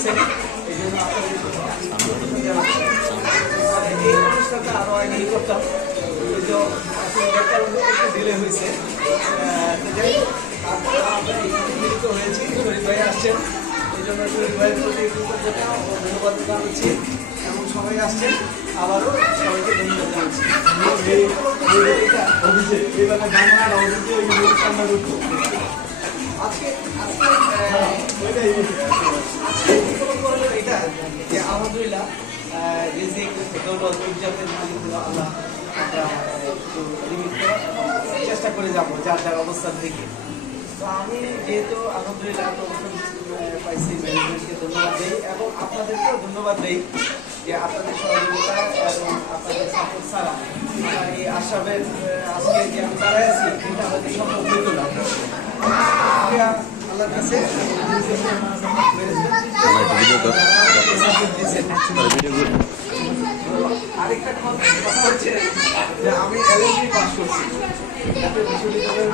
করছেন, এই জন্য আপনাদের এই অনুষ্ঠানটা আরও আগে করতাম, কিন্তু একটু ডিলে হয়েছে। যাই হোক, আমরা এখানে মিলিত হয়েছি, শরীফ ভাই আসছেন, এই জন্য শরীফ ভাইয়ের প্রতি কৃতজ্ঞতা ও ধন্যবাদ জানাচ্ছি, এবং সবাই আসছেন, আবারও সবাইকে ধন্যবাদ জানাচ্ছি। আজকে এটা যে আলহামদুলিল্লাহ রিজিক দৌলত ইজ্জতের মালিক হলো আল্লাহ। আমরা একটু নিমিত্ত চেষ্টা করে যাবো যার যার অবস্থান থেকে। তো আমি যেহেতু আলহামদুলিল্লাহ অবস্থান পাইছি, ম্যানেজমেন্টকে ধন্যবাদ দিই এবং আপনাদেরকেও ধন্যবাদ দিই যে আপনাদের সহযোগিতা এবং আপনাদের সাপোর্ট ছাড়া আমার এই আশাবের আজকে যে আমি দাঁড়ায় আছি এটা হয়তো সম্ভব হইত না। আল্লাহর কাছে আরেকটা কথা হচ্ছে যে আমি LLB পাস করছি বিশ্ববিদ্যালয়ের